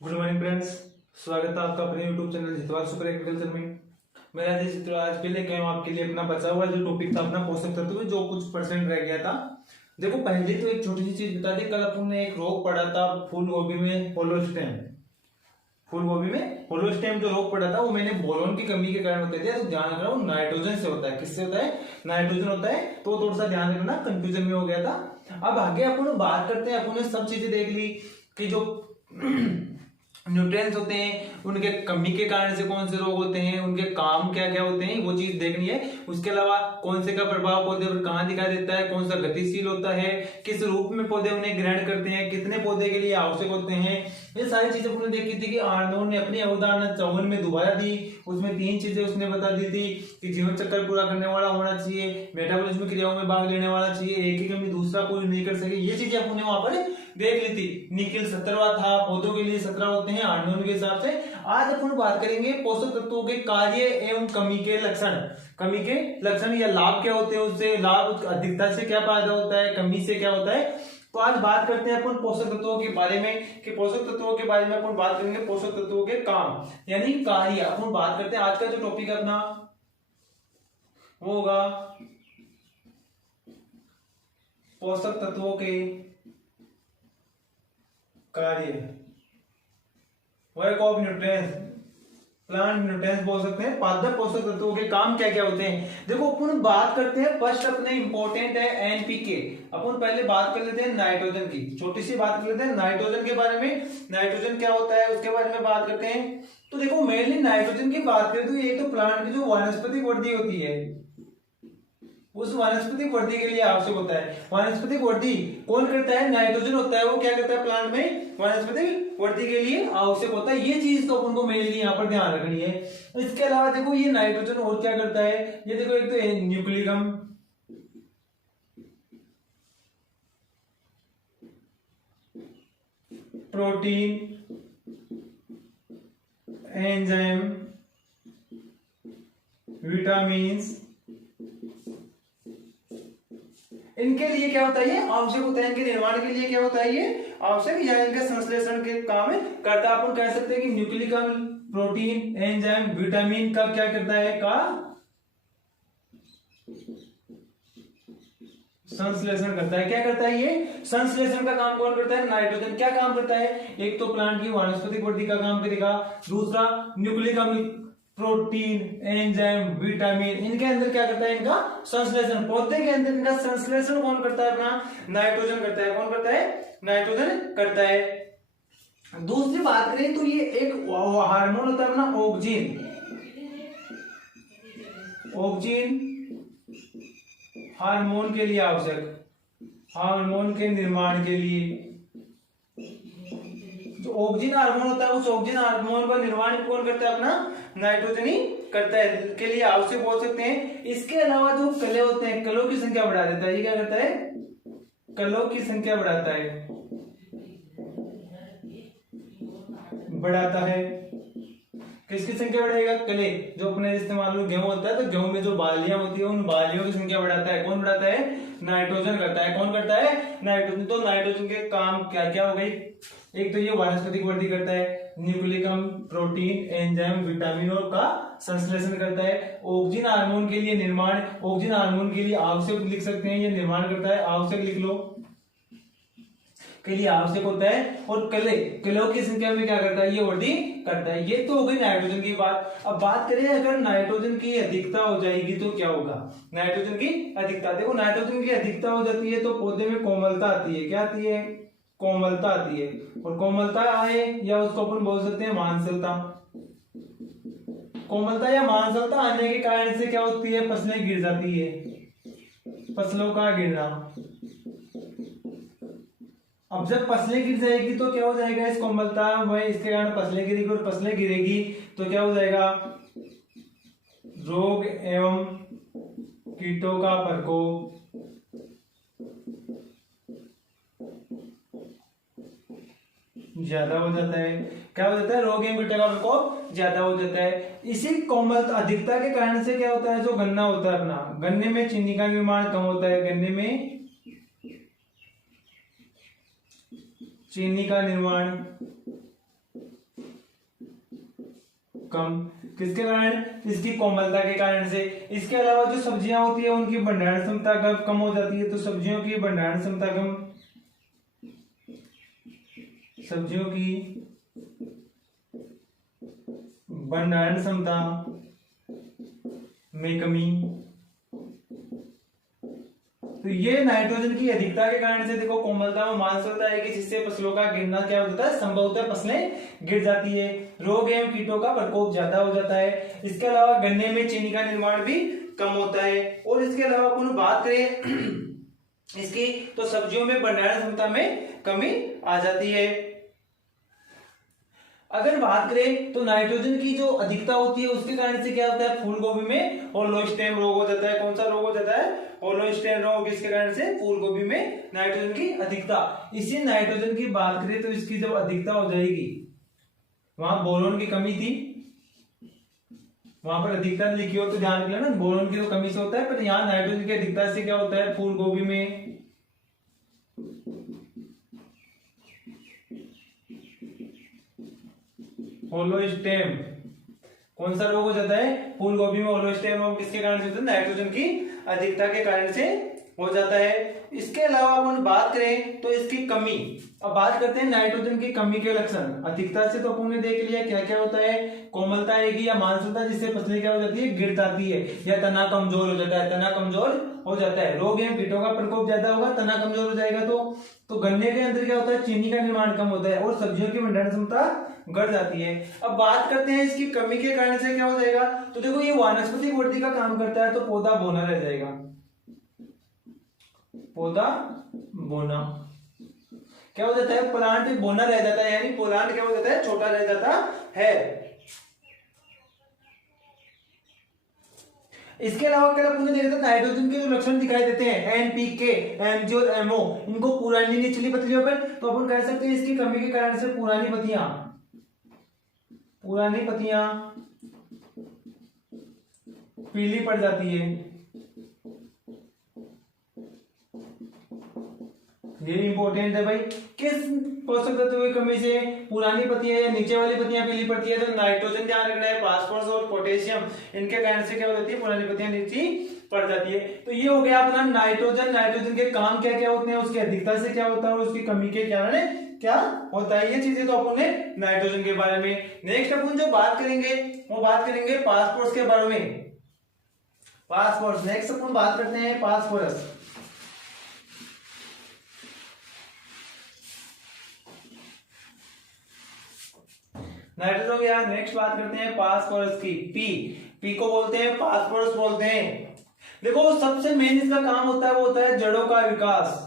Good morning friends. स्वागत है आपका अपने यूट्यूब चैनल जितवाल सुपर एग्रीकल्चर में। मैं आज के लिए गया हूँ आपके लिए अपना बचा हुआ जो टॉपिक था अपना पोषक तत्व जो कुछ परसेंट रह गया था। देखो पहले तो एक छोटी सी चीज बता दी, कल अपन ने एक रोग पड़ा था फूल गोभी में होलोस्टेम। फूल गोभी में होलोस्टेम जो रोग पड़ा था वो मैंने बोरोन की कमी के कारण होते थे, तो ध्यान रखना वो नाइट्रोजन से होता है। किससे होता है? नाइट्रोजन होता है। तो थोड़ा सा ध्यान रखना, कंफ्यूजन में हो गया था। अब आगे अपन बात करते हैं। अपन ने सब चीजें देख ली कि जो न्यूट्रिएंट्स होते हैं उनके कमी के कारण से कौन से रोग होते हैं, उनके काम क्या क्या होते हैं, वो चीज देखनी है। उसके अलावा कौन से का प्रभाव पौधे पर कहाँ दिखाई देता है, कौन सा गतिशील होता है, किस रूप में पौधे उन्हें ग्रहण करते हैं, कितने पौधे के लिए आवश्यक होते हैं, ये सारी चीजें हमने देखी थी कि आर्नोल्ड ने अपनी अवधारणा 54 में दोबारा दी। उसमें 3 चीजें उसने बता दी थी कि जीवन चक्र पूरा करने वाला होना चाहिए, मेटाबॉलिज्म क्रियाओं में भाग लेने वाला चाहिए, एक ही कमी दूसरा कोई नहीं कर सके। ये चीजें अपने वहां पर देख ली थी। निकिल 17वां था, पौधों के लिए 17 होते हैं आर्नोल्ड के हिसाब से। आज अपन बात करेंगे पोषक तत्वों के कार्य एवं कमी के लक्षण। कमी के लक्षण या लाभ क्या होते हैं, उससे लाभ अधिकता से क्या फायदा होता है, कमी से क्या होता है। तो आज बात करते हैं अपन पोषक तत्वों के बारे में कि पोषक तत्वों के बारे में अपन बात करेंगे पोषक तत्वों के काम यानी कार्य अपन बात करते हैं। आज का जो टॉपिक अपना वो होगा पोषक तत्वों के कार्य, work of nutrients, plant nutrients बोल सकते हैं। पादप पोषक तत्वों के काम क्या क्या होते हैं। देखो अपन बात करते हैं, फर्स्ट अपने इंपॉर्टेंट है एनपीके। अपन पहले बात कर लेते हैं नाइट्रोजन की, छोटी सी बात कर लेते हैं नाइट्रोजन के बारे में। नाइट्रोजन क्या होता है उसके बारे में बात करते हैं। तो देखो मेनली नाइट्रोजन की बात करें तो ये तो प्लांट की जो वानस्पतिक वृद्धि होती है उस वानस्पतिक वृद्धि के लिए आवश्यक होता है। वानस्पतिक वृद्धि कौन करता है? नाइट्रोजन होता है। वो क्या करता है? प्लांट में वानस्पतिक वृद्धि के लिए आवश्यक होता है। ये चीज तो अपन को मेनली यहाँ पर ध्यान रखनी है। इसके अलावा देखो ये नाइट्रोजन और क्या करता है, ये देखो एक तो न्यूक्लियम, प्रोटीन, एंजाइम, विटामिन्स, इनके लिए क्या होता है? ये आवश्यक होता है। इनके निर्माण के लिए क्या होता है? ये आवश्यक या इनके संश्लेषण के काम करता है। अपन कह सकते हैं कि न्यूक्लिक अम्ल, प्रोटीन, एंजाइम, विटामिन का क्या करता है? का संश्लेषण करता है। क्या करता है? ये संश्लेषण का काम कौन करता है? नाइट्रोजन। क्या काम करता है? एक तो प्लांट की वानस्पतिक वृद्धि का काम करेगा, दूसरा न्यूक्लिक अम्ल, प्रोटीन, एंजाइम, विटामिन, इनके अंदर क्या करता है? इनका संश्लेषण। पौधे के अंदर इनका संश्लेषण कौन करता है? अपना नाइट्रोजन करता है। कौन करता है? नाइट्रोजन करता है। दूसरी बात करें तो ये एक हार्मोन होता है अपना ऑक्सिन। ऑक्सिन हार्मोन के लिए आवश्यक, हार्मोन के निर्माण के लिए जो ऑक्सिन हार्मोन होता है उस ऑक्सिन हार्मोन का निर्माण कौन करता है? अपना नाइट्रोजन ही करता है, के लिए आवश्यक बोल सकते हैं। इसके अलावा जो कले होते हैं, कलों की संख्या बढ़ा देता है। ये क्या करता है? कलों की संख्या बढ़ाता है, बढ़ाता है। किसकी संख्या बढ़ाएगा? कले। जो अपने इस्तेमाल में गेहूं होता है तो गेहूं में जो बालियां होती है उन बालियों की संख्या बढ़ाता है। कौन बढ़ाता है? नाइट्रोजन करता है। कौन करता है? नाइट्रोजन। तो नाइट्रोजन के काम क्या क्या हो गई? एक तो ये वानस्पतिक वृद्धि करता है, न्यूक्लिक अम्ल, प्रोटीन, एंजाइम, विटामिनों का संश्लेषण करता है, ऑक्सिन हार्मोन के लिए निर्माण, ऑक्सिन हार्मोन के लिए आवश्यक लिख सकते हैं, ये निर्माण करता है, आवश्यक लिख लो, के लिए आवश्यक होता है। और कलों की संख्या में क्या करता है? ये वृद्धि करता है। ये तो हो गई नाइट्रोजन की बात। अब बात करें अगर नाइट्रोजन की अधिकता हो जाएगी तो क्या होगा? नाइट्रोजन की अधिकता, देखो नाइट्रोजन की अधिकता हो जाती है तो पौधे में कोमलता आती है। क्या आती है? कोमलता आती है। और कोमलता आए या उसको अपन बोल सकते हैं मांसलता। कोमलता या मांसलता आने के कारण से क्या होती है? फसलें गिर जाती है, फसलों का गिरना। अब जब फसलें गिर जाएगी तो क्या हो जाएगा? इस कोमलता वह इसके कारण फसलें गिरेगी, और फसलें गिरेगी तो क्या हो जाएगा? रोग एवं कीटों का प्रकोप ज्यादा हो जाता है। क्या हो जाता है? रोग एवं कीटों का प्रकोप ज्यादा हो जाता है। इसी कोमलता अधिकता के कारण से क्या होता है? जो गन्ना होता है अपना, गन्ने में चीनी का निर्माण कम होता है। गन्ने में चीनी का निर्माण कम। किसके कारण? इसकी कोमलता के कारण से। इसके अलावा जो सब्जियां होती है उनकी भंडारण क्षमता कम हो जाती है, तो सब्जियों की भंडारण क्षमता कम, सब्जियों की भंडारण क्षमता में कमी। तो ये नाइट्रोजन की अधिकता के कारण से देखो कोमलता में मान सकता है कि जिससे फसलों का गिरना क्या हो जाता है, संभवतः फसलें गिर जाती है, रोग एवं कीटों का प्रकोप ज्यादा हो जाता है। इसके अलावा गन्ने में चीनी का निर्माण भी कम होता है। और इसके अलावा अपन बात करें इसकी, तो सब्जियों में भंडारण क्षमता में कमी आ जाती है। अगर बात करें तो नाइट्रोजन की जो अधिकता होती है उसके कारण से क्या होता है, फूल गोभी में होलो स्टेम रोग हो जाता है। कौन सा रोग हो जाता है? होलो स्टेम रोग। इसके कारण से फूल गोभी में नाइट्रोजन की अधिकता। इसी नाइट्रोजन की बात करें तो इसकी जब अधिकता हो जाएगी, वहां बोरोन की कमी थी, वहां पर अधिकता लिखी हो तो ध्यान रखना ना, बोरोन की तो कमी से होता है, पर यहाँ नाइट्रोजन की अधिकता से क्या होता है, फूल गोभी में होलो स्टेम। कौन सा रोग हो जाता है? फूल गोभी में होलो स्टेम रोग। किसके कारण से होता है? नाइट्रोजन की अधिकता के कारण से हो जाता है। इसके अलावा अपन बात करें तो इसकी कमी। अब बात करते हैं नाइट्रोजन की कमी के लक्षण। अधिकता से तो अपन ने देख लिया क्या क्या होता है, कोमलता आएगी या मांसलता, जिससे फसलें क्या हो जाती है, गिर जाती है, या तना कमजोर हो जाता है, तना कमजोर हो जाता है, रोग एवं कीटों का प्रकोप ज्यादा होगा, तना कमजोर हो जाएगा। तो गन्ने के अंदर क्या होता है, चीनी का निर्माण कम होता है और सब्जियों की भंडारण क्षमता घट जाती है। अब बात करते हैं इसकी कमी के कारण से क्या हो जाएगा, तो देखो ये वानस्पतिक वृद्धि का काम करता है, तो पौधा बोना रह जाएगा, पौधा बोना क्या हो जाता है, प्लांट बोना रह जाता है, यानी प्लांट क्या हो जाता है, छोटा रह जाता है। इसके अलावा अगर अपन देखते हैं नाइट्रोजन के जो लक्षण दिखाई देते हैं एनपीके, एमजी और एमओ, इनको पुरानी निचली पत्तियों पर, तो अपन कह सकते हैं इसकी कमी के कारण से पुरानी पत्तियां पीली पड़ जाती है। ये इंपॉर्टेंट है भाई, किस पोषक तत्व की कमी से पुरानी पत्तियां या नीचे वाली पत्तियां पीली पड़ती है, तो नाइट्रोजन ध्यान रखना है, फास्फोरस और पोटेशियम, इनके कारण से क्या हो जाती है, पुरानी पत्तियां नीचे पड़ जाती है। तो ये हो गया अपना नाइट्रोजन। नाइट्रोजन के काम क्या क्या होते हैं, उसकी अधिकता से क्या होता है और उसकी कमी के कारण क्या होता है, ये चीजें तो अपन ने नाइट्रोजन के बारे में। नेक्स्ट अपन जो बात करेंगे वो बात करेंगे फास्फोरस के बारे में। फास्फोरस, नेक्स्ट अपन बात करते हैं फास्फोरस। नाइट्रोजन हो गया, नेक्स्ट बात करते हैं फास्फोरस की। पी को बोलते हैं फास्फोरस बोलते हैं। देखो सबसे मेन इसका काम होता है वो होता है जड़ों का विकास।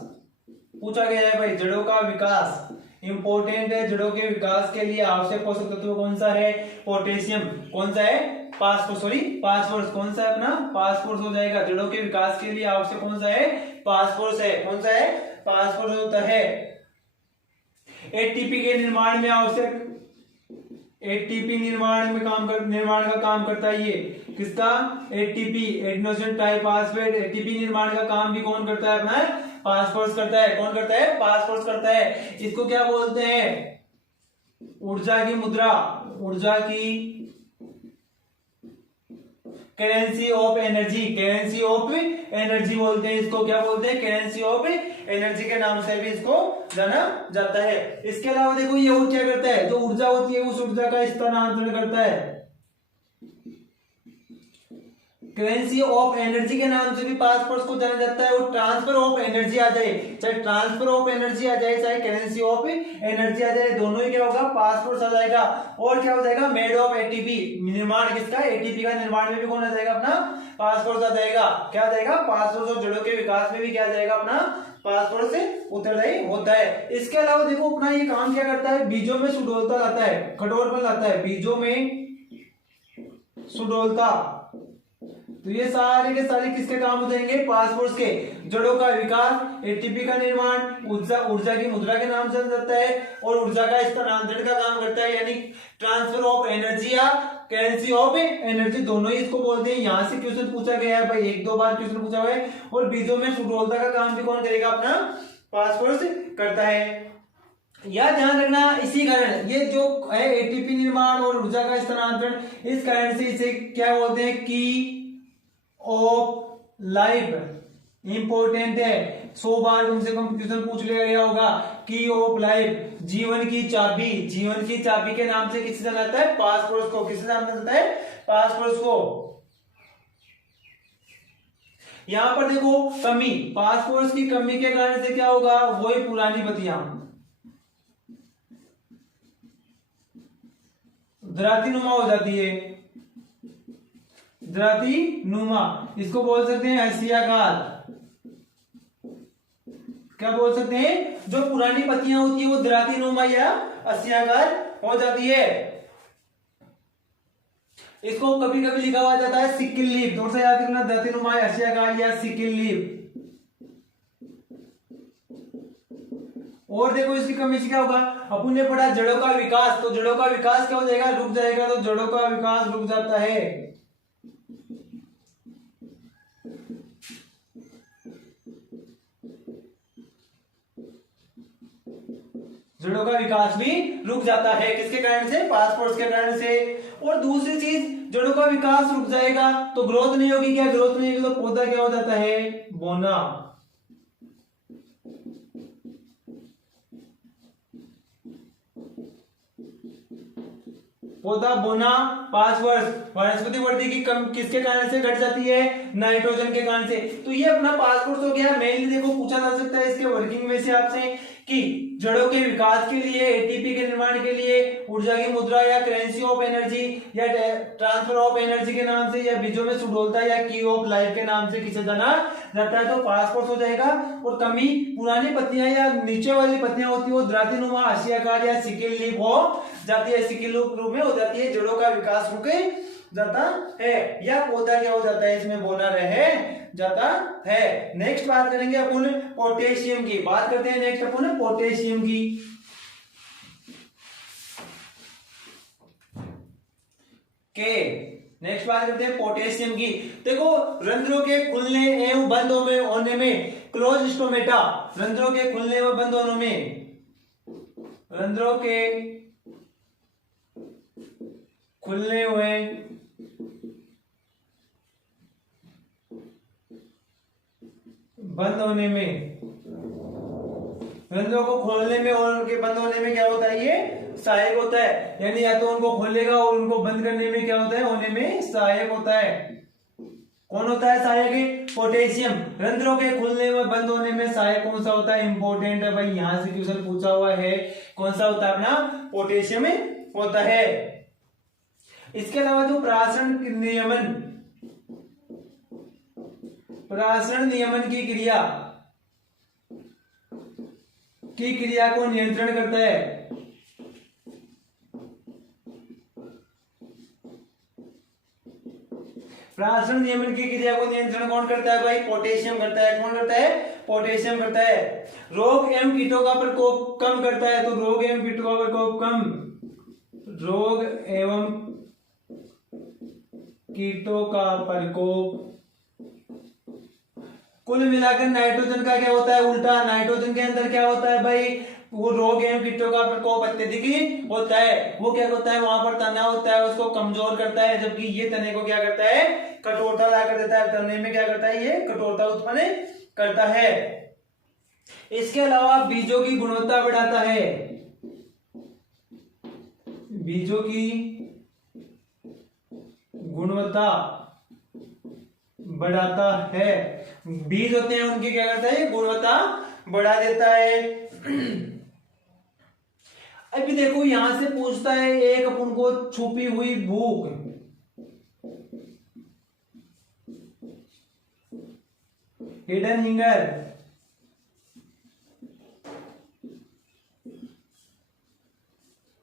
पूछा गया है भाई, जड़ों का विकास इंपॉर्टेंट है। जड़ों के विकास के लिए आवश्यक पोषक तत्व कौन सा है, पोटेशियम। कौन सा है, फास्फोरस। कौन सा है अपना, फास्फोरस हो जाएगा। जड़ों के विकास के लिए आवश्यक कौन सा है, फास्फोरस है। कौन सा है, फास्फोरस होता है। एटीपी के निर्माण में आवश्यक, एटीपी निर्माण का काम करता है ये। किसका, एटीपी, एडिनोसिन ट्राइफॉस्फेट। एटीपी निर्माण का काम भी कौन करता है, अपना फास्फोरस करता है। कौन करता है, फास्फोरस करता है। इसको क्या बोलते हैं, ऊर्जा की मुद्रा, ऊर्जा की currency of energy, currency of energy बोलते हैं इसको। क्या बोलते हैं, करेंसी ऑफ एनर्जी के नाम से भी इसको जाना जाता है। इसके अलावा देखो ये और क्या करता है, जो ऊर्जा होती है उस ऊर्जा का स्थानांतरण करता है। करेंसी ऑफ एनर्जी के नाम से भी फास्फोरस को जाना जाता है। और ट्रांसफर ऑफ एनर्जी आ जाए, चाहे ट्रांसफर ऑफ एनर्जी आ जाए चाहे करेंसी ऑफ एनर्जी आ जाए, दोनों ही क्या होगा, फास्फोरस आ जाएगा। और क्या हो जाएगा, मेड ऑफ एटीपी, निर्माण किसका, एटीपी का निर्माण में भी कौन आ जाएगा, अपना फास्फोरस आ जाएगा। क्या आ जाएगा, फास्फोरस। और जड़ों के विकास में भी क्या आ जाएगा, अपना फास्फोरस से उत्तरदायी होता है। इसके अलावा देखो अपना ये काम क्या करता है, बीजों में सुडौलता लाता है, कठोरपन लाता है, बीजों में सुडौलता। तो ये सारे के सारे किसके काम हो जाएंगे, फास्फोरस के। जड़ों का विकास, एटीपी का निर्माण, ऊर्जा की मुद्रा के नाम से जाता है, और ऊर्जा का स्थानांतरण का काम करता है, यानी ट्रांसफर ऑफ एनर्जी या करेंसी ऑफ एनर्जी, दोनों ही इसको बोलते हैं। यहां से क्वेश्चन पूछा गया है भाई, एक दो बार क्वेश्चन पूछा हुआ है। और बीजों में सुडौलता का काम भी कौन करेगा, अपना फास्फोरस करता है। या ध्यान रखना, इसी कारण ये जो है एटीपी निर्माण और ऊर्जा का स्थानांतरण, इस कारण से इसे क्या बोलते हैं, की ऑफ लाइफ इंपॉर्टेंट है। 100 बार कम से कम क्वेश्चन पूछ लिया गया होगा। की ऑफ लाइफ, जीवन की चाबी, जीवन की चाबी के नाम से किसे जाना जाता है, फास्फोरस को। किसे जाना जाता है, फास्फोरस को। यहां पर देखो कमी, फास्फोरस की कमी के कारण से क्या होगा, वही पुरानी बत्तियां द्रातिनुमा हो जाती है, द्रातिनुमा। इसको बोल सकते हैं हसियाकार। क्या बोल सकते हैं, जो पुरानी पत्तियां होती है वो द्रातिनुमा या हसियाकार हो जाती है। इसको कभी कभी लिखा हुआ जाता है सिक्किल लीफ। थोड़ा सा याद रखना, द्रातिनुमा, हसियाकार या सिक्किल लीफ। और देखो इसकी कमी से क्या होगा, अपन ने पढ़ा जड़ों का विकास, तो जड़ों का विकास क्या हो जाएगा, रुक जाएगा। तो जड़ों का विकास रुक जाता है। जड़ों का विकास भी रुक जाता है, किसके कारण से, फास्फोरस के कारण से। और दूसरी चीज, जड़ों का विकास रुक जाएगा तो ग्रोथ नहीं होगी। क्या ग्रोथ नहीं होगी तो पौधा क्या हो जाता है, बोना। पौधा बोना 5 वर्ष। वनस्पति वृद्धि की कम किसके कारण से घट जाती है, नाइट्रोजन के कारण से। तो ये अपना 5 वर्ष हो गया। मेनली देखो पूछा जा सकता है इसके वर्किंग में से आपसे कि जड़ों के विकास के लिए, एटीपी के निर्माण के लिए ऊर्जा की मुद्रा या करेंसी ऑफ एनर्जी या ट्रांसफर ऑफ एनर्जी के नाम से, या बीजों में सुडोलता या की ऑफ लाइफ के नाम से किसे जाना जाता है, तो फास्फोरस हो जाएगा। और कमी, पुरानी पत्तियां या नीचे वाली पत्तियां होती है वो द्रातिनुमा, हसियाकार या सिकिल लीफ हो जाती है, सिकिल रूप में हो जाती है। जड़ों का विकास रुके जाता है या पौधा क्या हो जाता है, इसमें बोना रह जाता है। नेक्स्ट बात करेंगे अपन पोटेशियम की, बात करते हैं नेक्स्ट अपन पोटेशियम की। के नेक्स्ट बात करते हैं पोटेशियम की। देखो रंध्रों के खुलने एवं बंद होने में, क्लोज स्टोमेटा, रंध्रों के खुलने व बंद होने में, रंध्रों के खुलने हुए बंद होने में, रंध्रों को खोलने में और उनके बंद होने में क्या होता है, ये सहायक होता है। यानी या तो उनको खोलेगा और उनको बंद करने में क्या होता है, होने में सहायक होता है। कौन होता है सहायक, पोटेशियम। रंध्रों के खुलने में बंद होने में सहायक कौन सा होता है, इंपॉर्टेंट है भाई, यहां से क्वेश्चन पूछा हुआ है। कौन सा होता है अपना, पोटेशियम होता है। इसके अलावा जो प्रासरण नियमन, प्रासरण नियमन की क्रिया को नियंत्रण करता है। प्रासरण नियमन की क्रिया को नियंत्रण कौन करता है भाई, पोटेशियम करता है। कौन करता है, पोटेशियम करता है। रोग एवं कीटों का प्रकोप कम करता है, तो रोग एवं कीटों का प्रकोप कम, रोग एवं कीटों का प्रकोप। कुल मिलाकर नाइट्रोजन का क्या होता है, उल्टा। नाइट्रोजन के अंदर क्या होता है भाई, वो रोग एवं कीटों का प्रकोप अत्यधिक होता है। वो क्या होता है, वहां पर तना होता है उसको कमजोर करता है, जबकि ये तने को क्या करता है, कठोरता ला कर देता है। तने में क्या करता है, ये कठोरता उत्पन्न करता है। इसके अलावा बीजों की गुणवत्ता बढ़ाता है, बीजों की गुणवत्ता बढ़ाता है। बीज होते हैं उनकी क्या करता है, गुणवत्ता बढ़ा देता है। अभी देखो यहां से पूछता है एक अपन को छुपी हुई भूख, हिडन हिंगर।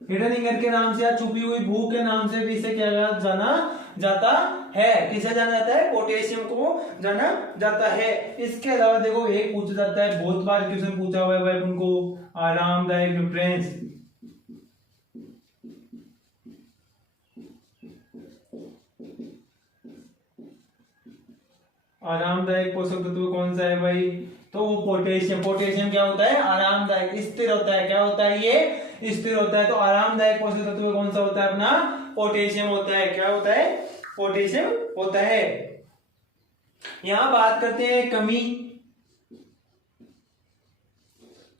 हिडन हिंगर के नाम से या छुपी हुई भूख के नाम से भी इसे क्या जाना जाता है, किसे जाना जाता है, पोटेशियम को जाना जाता है। इसके अलावा देखो एक पूछा जाता है, बहुत बार क्वेश्चन पूछा हुआ है भाई उनको, आरामदायक न्यूट्रिएंट्स। आरामदायक पोषक तत्व कौन सा है भाई, तो वो पोटेशियम, पोटेशियम क्या होता है, आरामदायक, स्थिर होता है। क्या होता है, ये स्थिर होता है। तो आरामदायक पोषक तत्व कौन सा होता है अपना, पोटेशियम होता है। क्या होता है, पोटेशियम होता है। यहां बात करते हैं कमी।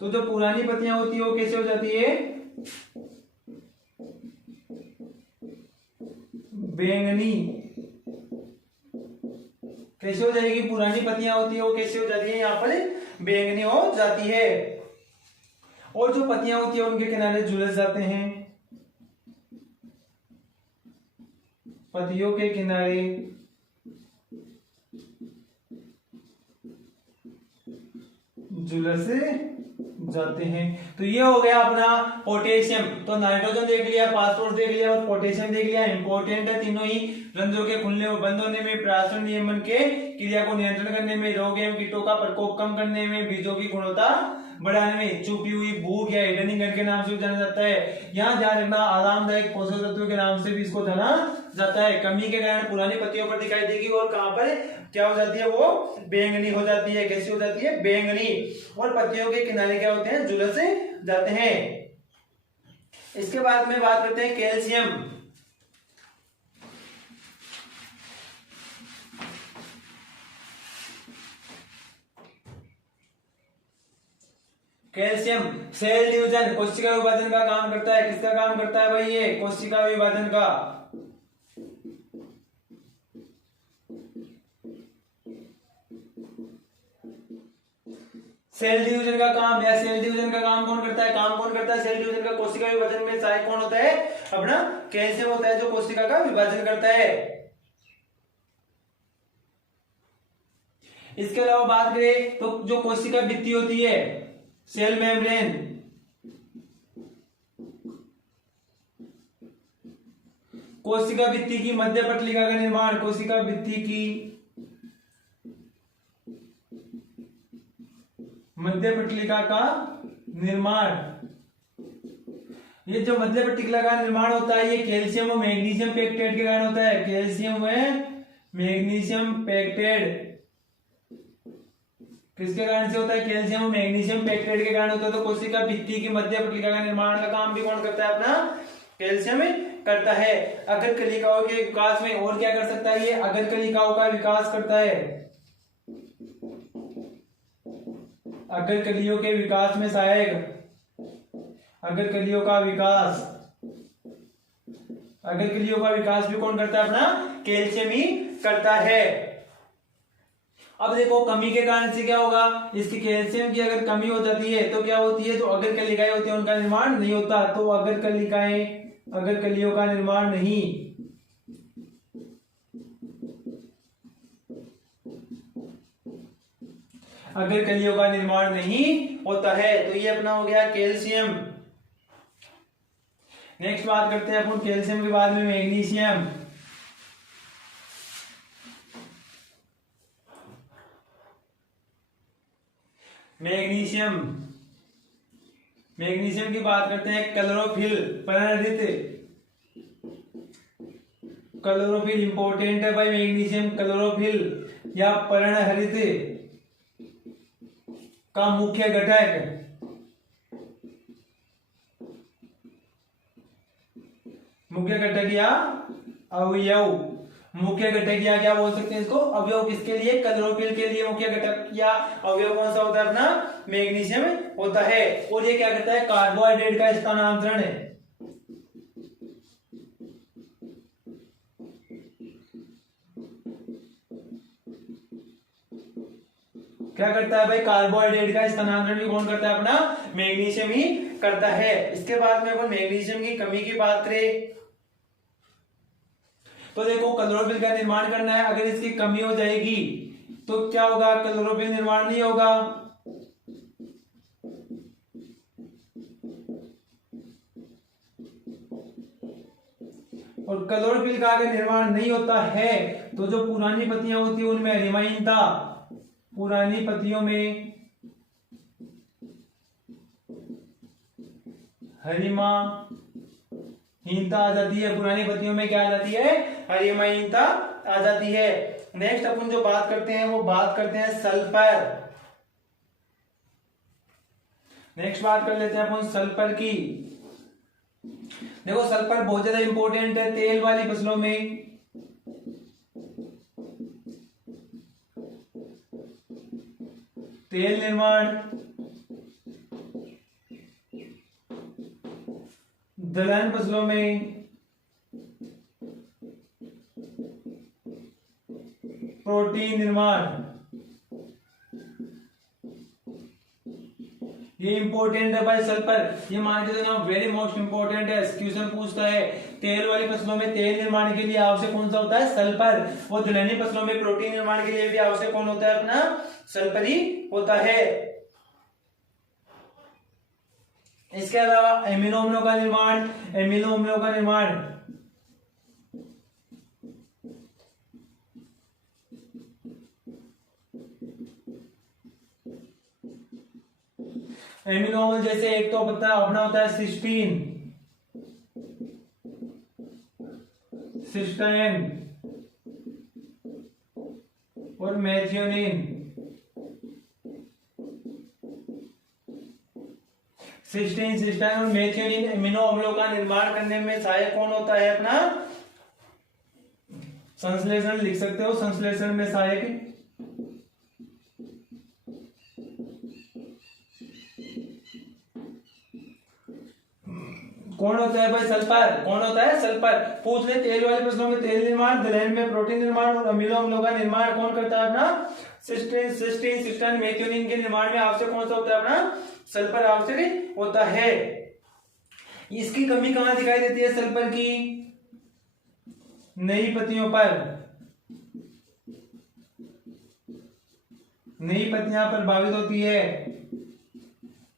तो जो पुरानी पत्तियां होती है वो कैसे हो जाती है, बैंगनी। कैसे हो जाएगी, पुरानी पत्तियां होती है वो कैसे हो जाती है, यहाँ पर बैंगनी हो जाती है। और जो पत्तियां होती है उनके किनारे झुलस जाते हैं, पत्तियों के किनारे झुलस जाते हैं। तो ये हो गया अपना पोटेशियम। तो नाइट्रोजन देख लिया, फास्फोरस देख लिया और पोटेशियम देख लिया। इंपॉर्टेंट है तीनों ही। रंध्रों के खुलने व बंद होने में, परागण नियमन के क्रिया को नियंत्रण करने में, रोग एवं कीटों का प्रकोप कम करने में, बीजों की गुणवत्ता बढ़ाने में, छुपी हुई भूख या हिडन गन के नाम से भी जाना जाता है। यहाँ ध्यान रखना, आरामदायक पोषक तत्वों के नाम से भी इसको जाना जाता है। कमी के कारण पुरानी पत्तियों पर दिखाई देगी और कहां पर क्या हो जाती है, वो बैंगनी हो जाती है। कैसी हो जाती है, बैंगनी। और पत्तियों के किनारे क्या होते हैं, झुलस जाते हैं। इसके बाद में बात करते हैं कैल्शियम। कैल्शियम सेल डिवीजन, कोशिका विभाजन का काम करता है। किसका काम करता है भाई, ये कोशिका विभाजन का। सेल डिवीजन का काम, या सेल डिवीजन का काम कौन करता है, काम कौन करता है सेल डिवीजन का, कोशिका विभाजन में सहायक कौन होता है, अपना कैल्शियम होता है, जो कोशिका का विभाजन करता है। इसके अलावा बात करें तो जो कोशिका भित्ति होती है, सेल मेम्ब्रेन, कोशिका भित्ति की मध्य पटलिका का निर्माण, कोशिका भित्ति की मध्य पटलिका का निर्माण। ये जो मध्य पटलिका का निर्माण होता है, ये कैल्शियम और मैग्नीशियम पेक्टेट के कारण होता है। कैल्शियम व मैग्नीशियम पेक्टेट किसके कारण से होता है, कैल्शियम और मैग्नीशियम पेक्टेट के कारण होता है। तो कोशिका भित्ति की मध्य पटलिका का निर्माण का काम भी कौन करता है, अपना कैल्शियम करता है। अगर कलिकाओं के विकास में और क्या कर सकता है, ये अगर कलिकाओं का विकास करता है। अगर कलियों के विकास में सहायक, अगर कलियों का विकास, अगर कलियों का विकास भी कौन करता है, अपना कैल्शियम ही करता है। अब देखो कमी के कारण से क्या होगा, इसकी कैल्शियम की अगर कमी हो जाती है तो क्या होती है, जो अगर कलिकाएं होती है उनका निर्माण नहीं होता। तो अगर कलिकाएं, अगर कलियों का निर्माण नहीं, अगर कलियों का निर्माण नहीं होता है तो ये अपना हो गया कैल्शियम। नेक्स्ट बात करते हैं अपन कैल्शियम के बाद में मैग्नीशियम। मैग्नीशियम, मैग्नीशियम की बात करते हैं क्लोरोफिल, पर्णरहित। क्लोरोफिल इंपॉर्टेंट है भाई, मैग्नीशियम क्लोरोफिल या पर्णहरित का मुख्य घटक, मुख्य घटक या अवयव। मुख्य घटक या क्या बोल सकते हैं इसको, अवयव। किसके लिए, क्लोरोफिल के लिए मुख्य घटक या अवयव कौन सा होता है, अपना मैग्नीशियम होता है। और ये क्या करता है, कार्बोहाइड्रेट का स्थानांतरण है। क्या करता है भाई, कार्बोहाइड्रेट का स्थानांतरण भी कौन करता है, अपना मैग्नीशियम ही करता है। इसके बाद में अपन मैग्नीशियम की कमी की बात करें तो देखो क्लोरोफिल का निर्माण करना है, अगर इसकी कमी हो जाएगी तो क्या होगा, क्लोरोफिल निर्माण नहीं होगा। और क्लोरोफिल का अगर निर्माण नहीं होता है तो जो पुरानी पत्तियां होती है उनमें हरिमाहीनता, पुरानी पत्तियों में हरिमाहीनता आ जाती है। पुरानी पत्तियों में क्या आ जाती है, हरिमाहीनता आ जाती है। नेक्स्ट अपन जो बात करते हैं वो बात करते हैं सल्फर। नेक्स्ट बात कर लेते हैं अपन सल्फर की। देखो सल्फर बहुत ज्यादा इंपॉर्टेंट है तेल वाली फसलों में। तेल निर्माण, दलहन फसलों में, प्रोटीन निर्माण, ये इंपॉर्टेंट है भाई सल्फर। ये मान के चलना वेरी मोस्ट इंपॉर्टेंट है, क्वेश्चन पूछता है तेल वाली फसलों में तेल निर्माण के लिए आवश्यक कौन सा होता है, सल्फर। और दलहनी फसलों में प्रोटीन निर्माण के लिए भी आवश्यक कौन होता है, अपना सल्फर ही होता है। इसके अलावा एमिनो अम्लों का निर्माण, एमिनो अम्लों का निर्माण एमिनो अम्ल जैसे एक तो पता अपना होता है सिस्टीन, सिस्टाइन और मेथियोनिन। सिस्टीन, सिस्टाइन और मेथियोनिन एमिनो अम्लों का निर्माण करने में सहायक कौन होता है, अपना संश्लेषण लिख सकते हो, संश्लेषण में सहायक कौन होता है भाई, सल्फर। कौन होता है, सल्फर। पूछ ले तेल वाली फसलों में तेल निर्माण, दलहन में प्रोटीन निर्माण और अमीनो अम्लों का निर्माण कौन करता है, अपना सिस्टीन, सिस्टीन, सिस्टाइन, मेथियोनिन के निर्माण में आवश्यक कौन सा होता है, अपना सल्फर आवश्यक होता है। इसकी कमी कहां दिखाई देती है सल्फर की, नई पत्तियों पर, नई पत्तियां प्रभावित होती है।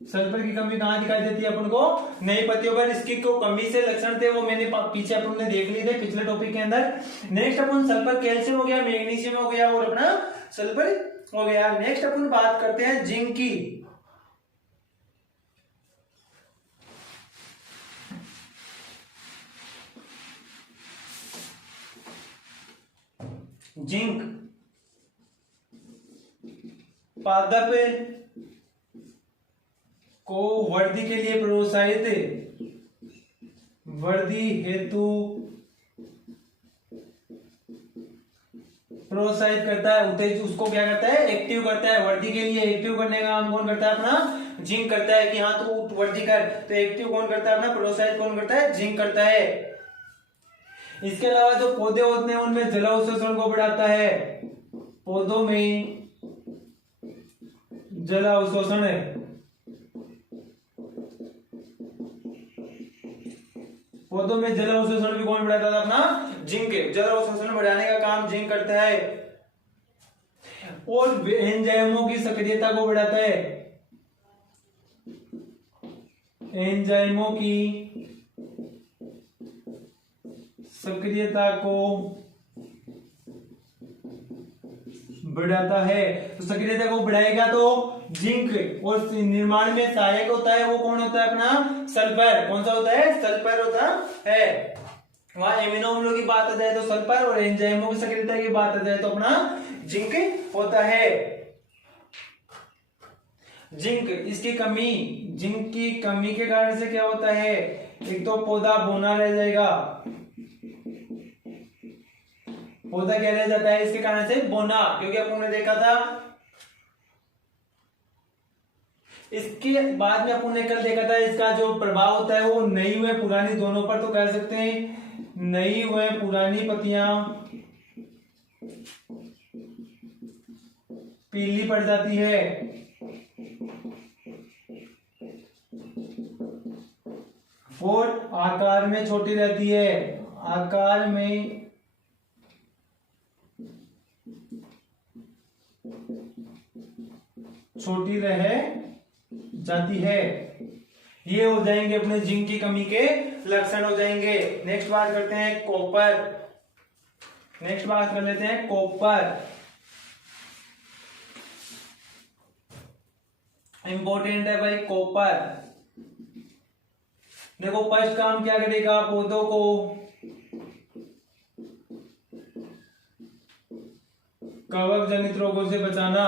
सल्फर की कमी कहां दिखाई देती है अपन को, नई पत्तियों पर। इसकी को कमी से लक्षण थे वो मैंने पीछे अपन ने देख लिए थे पिछले टॉपिक के अंदर। नेक्स्ट अपन सल्फर कैल्शियम हो गया, मैग्नीशियम हो गया और अपना सल्फर हो गया। नेक्स्ट अपन बात करते हैं जिंक की। जिंक पादप को वृद्धि के लिए प्रोत्साहित, वृद्धि हेतु प्रोत्साहित करता है, उत्तेजित, उसको क्या करता है, एक्टिव करता है। वृद्धि के लिए एक्टिव करने का काम कौन करता है, अपना जिंक करता है कि हाँ तू वृद्धि कर। तो एक्टिव कौन करता है, अपना प्रोत्साहित कौन करता है, जिंक करता है। इसके अलावा जो पौधे होते हैं उनमें जलावशोषण को बढ़ाता है, पौधों में जलावशोषण है, पौधों में जलावशोषण भी कौन बढ़ाता था, अपना जिंक। जलावशोषण बढ़ाने का काम जिंक करता है। और एंजाइमों की सक्रियता को बढ़ाता है, एंजाइमों की सक्रियता को बढ़ाता है। तो सक्रियता को बढ़ाएगा तो जिंक, और निर्माण में सहायक होता है वो कौन होता है, अपना सल्फर। कौन सा होता है, सल्फर होता है। वहां एमिनो अम्लों की बात आ जाए तो सल्फर, और एंजाइमों की सक्रियता की बात आ जाए तो अपना जिंक होता है। जिंक, इसकी कमी, जिंक की कमी के कारण से क्या होता है, एक तो पौधा बौना रह जाएगा, पौधा क्या रह जाता है इसके कारण से, बौना। क्योंकि अपन ने देखा था इसके बाद में, अपन ने कल देखा था इसका जो प्रभाव होता है वो नई व पुरानी दोनों पर। तो कह सकते हैं नई व पुरानी पत्तियां पीली पड़ जाती है, और आकार में छोटी रहती है, आकार में छोटी रह जाती है। ये हो जाएंगे अपने जिंक की कमी के लक्षण हो जाएंगे। नेक्स्ट बात करते हैं कॉपर। नेक्स्ट बात कर लेते हैं कॉपर। इंपॉर्टेंट है भाई कॉपर। देखो फर्स्ट काम क्या करेगा, पौधों को कवक जनित रोगों से बचाना,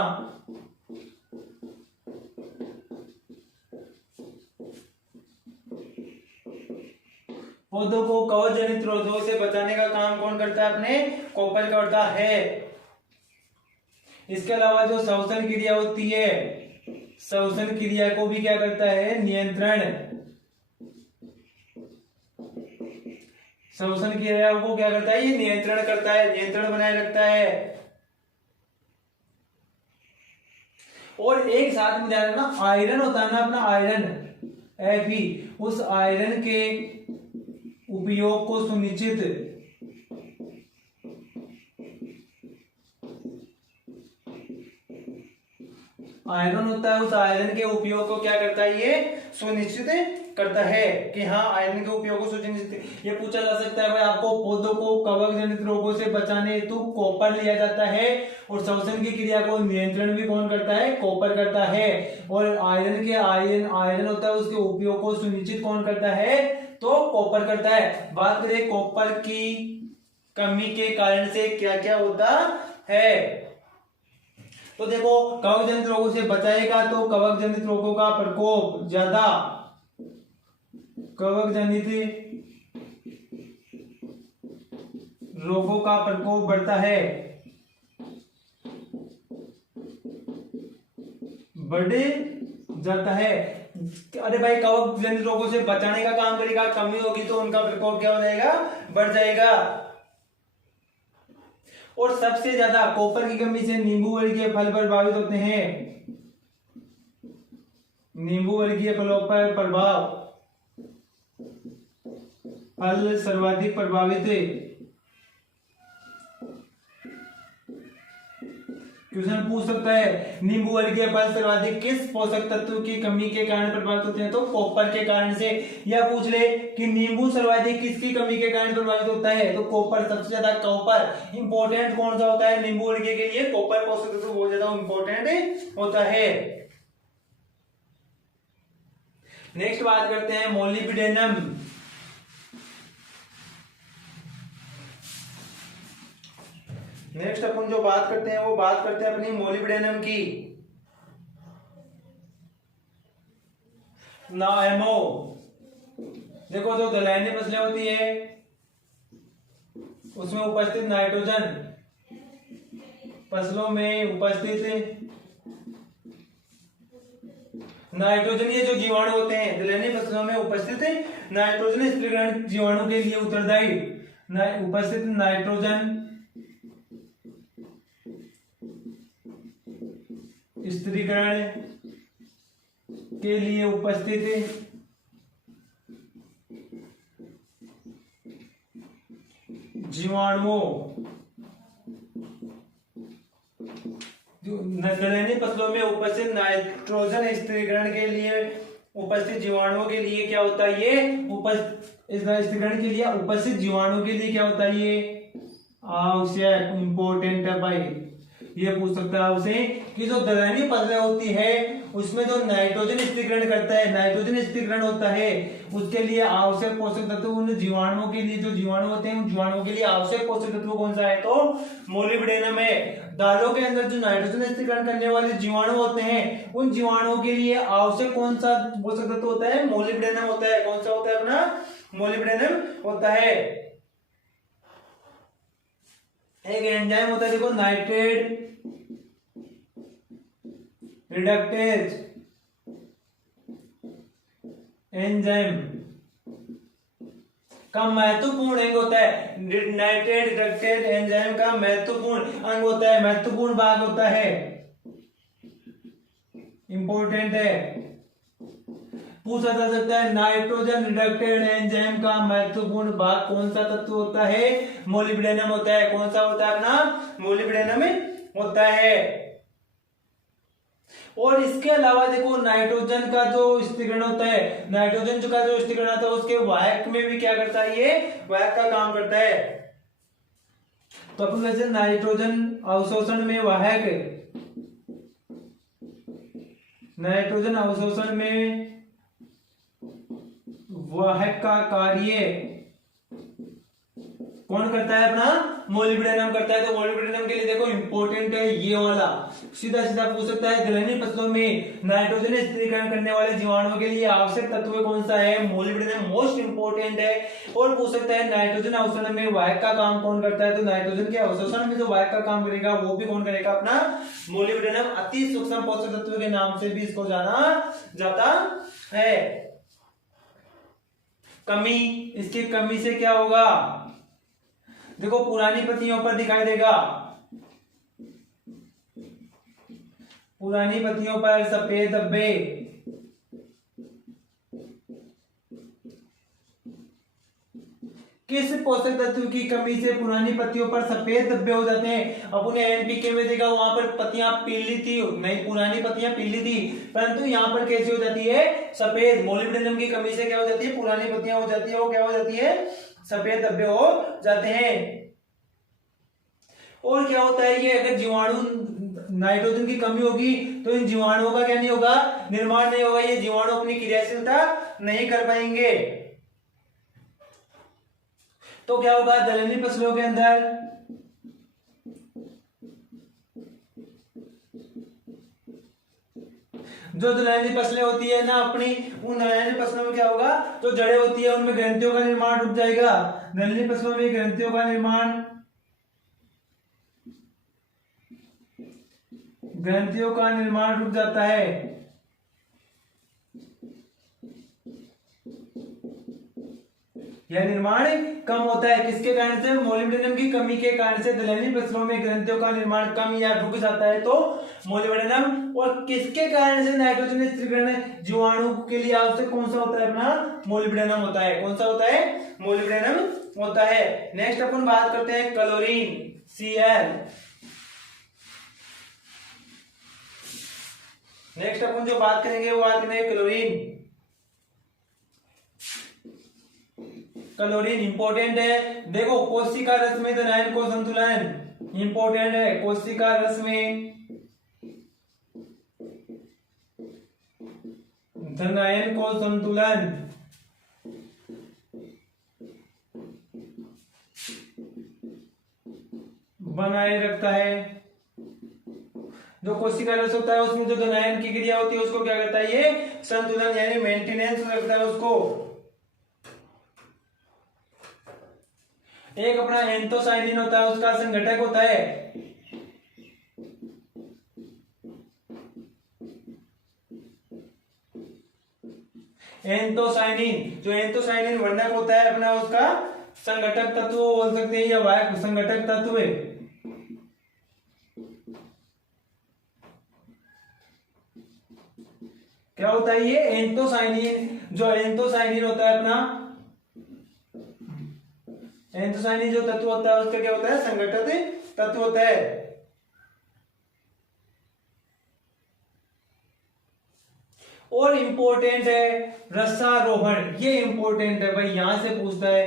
पौधों को कवक जनित रोगों से बचाने का काम कौन करता है? अपने कॉपर करता है। इसके अलावा जो श्वसन क्रिया होती है, श्वसन क्रिया को भी क्या करता है? नियंत्रण। श्वसन क्रिया को क्या करता है? ये नियंत्रण करता है, नियंत्रण बनाए रखता है। और एक साथ में ध्यान रखना, आयरन होता है ना अपना, आयरन Fe, उस आयरन के उपयोग को सुनिश्चित आयरन होता है, उस आयरन के उपयोग को क्या करता है? ये सुनिश्चित करता है कि हाँ आयरन के उपयोग को सुनिश्चित। ये पूछा जा सकता है भाई आपको, पौधों को कवक जनित रोगों से बचाने हेतु कॉपर लिया जाता है और श्वसन की क्रिया को नियंत्रण भी कौन करता है? कॉपर करता है। और आयरन के आयरन होता है, उसके उपयोग को सुनिश्चित कौन करता है? तो कॉपर करता है। बात करें कॉपर की कमी के कारण से क्या क्या होता है, तो देखो कवक जनित रोगों से बचाएगा तो कवक जनित रोगों का प्रकोप ज्यादा, कवक जनित रोगों का प्रकोप बढ़ता है, बढ़ जाता है। अरे भाई कवक जनित रोगों से बचाने का काम करेगा, कमी होगी तो उनका प्रकोप क्या हो जाएगा? बढ़ जाएगा। और सबसे ज्यादा कॉपर की कमी से नींबू वर्गीय फल प्रभावित होते हैं, नींबू वर्गीय फलों पर प्रभाव, फल सर्वाधिक प्रभावित। क्वेश्चन पूछ सकता है नींबू वर्गीय फल सर्वाधिक किस पोषक तत्व की कमी के कारण प्रभावित होते हैं? तो कॉपर के कारण से। या पूछ ले कि नींबू सर्वाधिक किसकी कमी के कारण प्रभावित होता है? तो कॉपर, सबसे ज्यादा कॉपर इंपॉर्टेंट कौन सा होता है नींबू वर्गीय के लिए? कॉपर पोषक तत्व बहुत ज्यादा इंपॉर्टेंट होता है। नेक्स्ट बात करते हैं मोलिब्डेनम। नेक्स्ट अपन जो बात करते हैं वो बात करते हैं अपनी मोलिब्डेनम की। ना एमओ, देखो जो दलहनी फसलें होती है उसमें उपस्थित नाइट्रोजन, फसलों में उपस्थित नाइट्रोजन, ये जो जीवाणु होते हैं दलहनी फसलों में उपस्थित नाइट्रोजन स्त्रीकरण जीवाणु के लिए उत्तरदायी, उपस्थित नाइट्रोजन स्त्रीकरण के लिए उपस्थित जीवाणुओं, जो दलहनी फसलों में उपस्थित नाइट्रोजन स्त्रीकरण के लिए उपस्थित जीवाणुओं के लिए क्या होता है? ये स्त्रीकरण के लिए उपस्थित जीवाणुओं के लिए क्या होता है? ये आवश्यक, इंपॉर्टेंट है भाई। ये पूछ सकता है आपसे कि जो दलहनी फसलें होती है उसमें जो नाइट्रोजन स्त्रीकरण करता है, नाइट्रोजन स्त्रीकरण होता है, उसके लिए आवश्यक पोषक तत्व उन जीवाणुओं के लिए, जो जीवाणु होते हैं उन जीवाणुओं के लिए आवश्यक पोषक तत्व कौन सा है? तो मोलिब्डेनम है। दालों के अंदर जो नाइट्रोजन स्त्रीकरण करने वाले जीवाणु होते हैं उन जीवाणुओं के लिए आवश्यक कौन सा पोषक तत्व होता है? मोलिब्डेनम होता है। कौन सा होता है अपना? मोलिब्डेनम होता है। एक एंजाइम होता है देखो, नाइट्रेट रिडक्टेज एंजाइम का महत्वपूर्ण अंग होता है। नाइट्रेट रिडक्टेज एंजाइम का महत्वपूर्ण अंग होता है, महत्वपूर्ण भाग होता है, इंपॉर्टेंट है। पूछा जा सकता है नाइट्रोजन रिडक्टेड एंजाइम का महत्वपूर्ण भाग कौन सा तत्व होता है? मोलिब्डेनम होता है। कौन सा होता है अपना? मोलिब्डेनम होता है। और इसके अलावा देखो नाइट्रोजन का जो स्थिरीकरण होता है, नाइट्रोजन का जो स्थिरीकरण होता है उसके वाहक में भी क्या करता है? ये वाहक का काम करता है। तो अपन वैसे नाइट्रोजन अवशोषण में वाहक, नाइट्रोजन अवशोषण में वाहक का कार्य कौन करता है? अपना मोलिब्डेनम करता है। तो मोलिब्डेनम के लिए देखो इंपॉर्टेंट है ये वाला, सीधा सीधा पूछ सकता है दलहनी फसलों में नाइट्रोजन स्थिरीकरण करने वाले जीवाणुओं के लिए आवश्यक तत्व कौन सा है, मोलिब्डेनम मोस्ट इंपोर्टेंट है। और पूछ सकता है नाइट्रोजन अवशोषण में वाहक का काम कौन करता है, तो नाइट्रोजन के अवशोषण में जो वाहक का काम करेगा वो भी कौन करेगा, अपना मोलिब्डेनम। अति सूक्ष्म पोषक तत्व के नाम से भी इसको जाना जाता है। कमी, इसकी कमी से क्या होगा, देखो पुरानी पत्तियों पर दिखाई देगा, पुरानी पत्तियों पर सफेद धब्बे, किस पोषक तत्व की कमी से पुरानी पत्तियों पर सफेद धब्बे हो जाते हैं। अब उन्हें एनपीके में देखा वहां पर पत्तियां पीली थी, नहीं पुरानी पत्तियां पीली थी, परंतु यहाँ पर कैसी हो जाती है, सफेद। मोलिब्डेनम की कमी से क्या हो जाती है, पुरानी पत्तियां हो जाती है, वो क्या हो जाती है, सफेद धब्बे हो जाते हैं। और क्या होता है, ये अगर जीवाणु नाइट्रोजन की कमी होगी तो इन जीवाणुओं का क्या नहीं होगा, निर्माण नहीं होगा, ये जीवाणु अपनी क्रियाशीलता नहीं कर पाएंगे। तो क्या होगा, दलहनी फसलों के अंदर जो दलहनी फसलें होती है ना अपनी, उन दलहनी फसलों में क्या होगा, जो जड़ें होती है उनमें ग्रंथियों का निर्माण रुक जाएगा। दलहनी फसलों में ग्रंथियों का निर्माण, ग्रंथियों का निर्माण रुक जाता है। यह निर्माण कम होता है, किसके कारण से, मोलिब्डेनम की कमी के कारण से दलहनी फसलों में ग्रंथियों का निर्माण कम या रुक जाता है, तो मोलिब्डेनम। और किसके कारण से नाइट्रोजन स्थिरीकरण जीवाणु के लिए आवश्यक कौन सा होता है, अपना मोलिब्डेनम होता है। कौन सा होता है, मोलिब्डेनम होता है। नेक्स्ट अपन बात करते हैं क्लोरीन, Cl। नेक्स्ट अपन जो बात करेंगे वो बात करेंगे क्लोरीन। क्लोरीन इंपॉर्टेंट है, देखो कोशिका रस में धनायन को संतुलन इंपॉर्टेंट है। कोशिका रस में धनायन को संतुलन बनाए रखता है। जो कोशिका रस होता है उसमें जो धनायन की क्रिया होती है उसको क्या करता है, ये संतुलन यानी मेंटेनेंस रखता है उसको। एक अपना एंथोसाइनिन होता है, उसका संघटक होता है, एंथोसाइनिन। जो एंथोसाइनिन वर्णक होता है अपना, उसका संघटक तत्व बोल सकते हैं या वाहक संघटक तत्व है। क्या होता है ये एंथोसाइनिन, जो एंथोसाइनिन होता है अपना, एंथोसाइनिन जो तत्व होता है उसका क्या होता है, संघटक तत्व होता है। और इंपॉर्टेंट है रसारोहण, ये इंपॉर्टेंट है भाई, यहां से पूछता है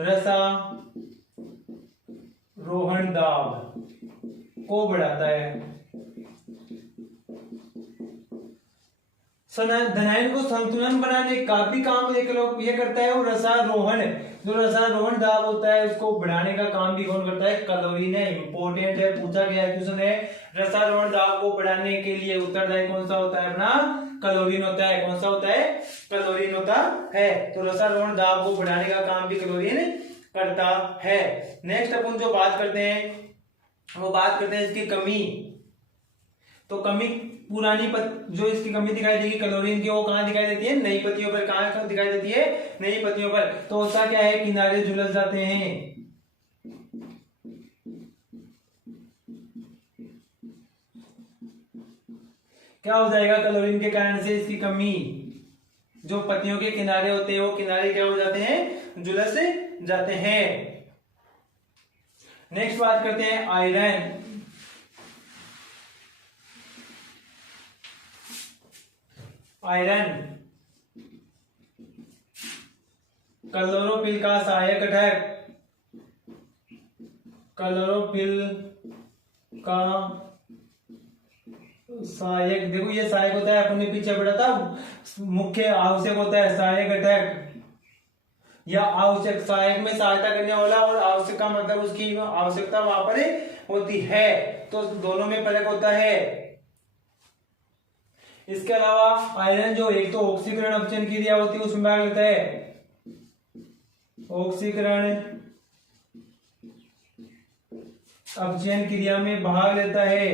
रसारोहण दाब को बढ़ाता है। धनायन को संतुलन बनाने का भी काम ये करता है। और रसारोहण, जो रसारोहण दाब होता है उसको बढ़ाने का काम भी कौन करता है, क्लोरीन है। इंपॉर्टेंट है, पूछा गया क्वेश्चन है। रसारोहण दाब को बढ़ाने के लिए उत्तरदायी कौन सा होता है, अपना क्लोरीन होता है। कौन सा होता है, क्लोरीन होता है। तो रसारोहण दाब को बढ़ाने का काम भी क्लोरीन करता है। नेक्स्ट अपन जो बात करते हैं वो बात करते हैं इसकी कमी। तो कमी पुरानी जो इसकी कमी दिखाई देगी क्लोरीन की, वो कहां दिखाई देती है, नई पत्तियों पर। कहां दिखाई देती है, नई पत्तियों पर। तो होता क्या है, किनारे झुलस जाते हैं। क्या हो जाएगा, क्लोरीन के कारण से इसकी कमी, जो पत्तियों के किनारे होते हैं वो किनारे क्या हो जाते हैं, झुलस जाते हैं। नेक्स्ट बात करते हैं आयरन। आयरन क्लोरोफिल का सहायक घटक, क्लोरोफिल का सहायक, देखो ये सहायक होता है, अपने पीछे पढ़ा था, मुख्य आवश्यक होता है, सहायक घटक। या आवश्यक, सहायक में सहायता करने वाला, और आवश्यक का मतलब उसकी आवश्यकता वहां पर होती है, तो दोनों में फर्क होता है। इसके अलावा आयरन जो एक तो ऑक्सीकरण अपचयन क्रिया होती है उसमें भाग लेता है, ऑक्सीकरण अपचयन क्रिया में भाग लेता है।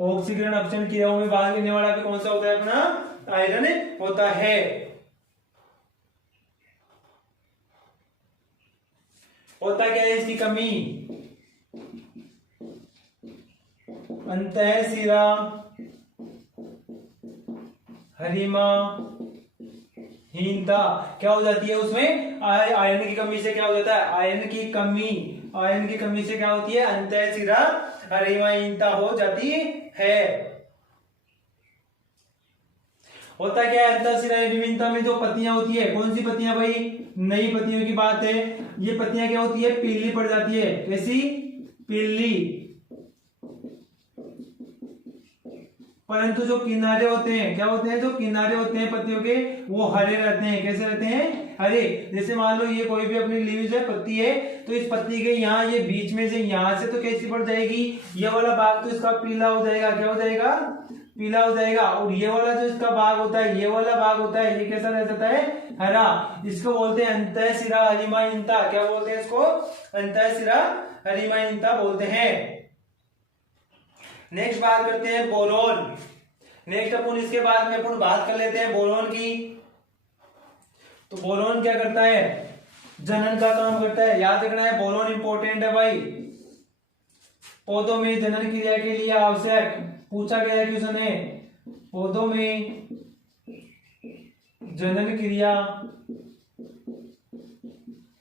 ऑक्सीकरण अपचयन क्रियाओं में भाग लेने वाला कौन सा होता है? अपना आयरन होता है। होता क्या है इसकी कमी? अंतःशिरा हरिमा हीनता क्या हो जाती है उसमें? आयरन की कमी से क्या हो जाता है? आयरन की कमी से क्या होती है? अंतःशिरा हरिमाहीनता हो जाती है। होता क्या है अंतःशिरा हरिमाहीनता में? जो पत्तियां होती है, कौन सी पत्तियां भाई? नई पत्तियों की बात है। ये पत्तियां क्या होती है? पीली पड़ जाती है। कैसी? पीली। परंतु जो किनारे होते हैं, क्या होते हैं? जो किनारे होते हैं पत्तियों के, वो हरे रहते हैं। कैसे रहते हैं? हरे। जैसे मान लो ये कोई भी अपनी लीव्स है, पत्ती है, तो इस पत्ती के यहाँ ये बीच में से, यहाँ से तो कैसी पड़ जाएगी? ये वाला भाग तो इसका पीला हो जाएगा। क्या हो जाएगा? पीला हो जाएगा। और ये वाला जो इसका भाग होता है, ये वाला भाग होता है, ये कैसा रह जाता है? हरा। इसको बोलते हैं अंतःशिरा हरिमाहीनता। क्या बोलते हैं इसको? अंतःशिरा हरिमाहीनता बोलते हैं। नेक्स्ट बात करते हैं बोरोन। नेक्स्ट अपन इसके बाद में अपन बात कर लेते हैं बोरोन की। तो बोरोन क्या करता है? जनन का काम करता है। याद रखना है बोरोन इंपॉर्टेंट है भाई। पौधों में जनन क्रिया के लिए आवश्यक, पूछा गया है क्वेश्चन है, पौधों में जनन क्रिया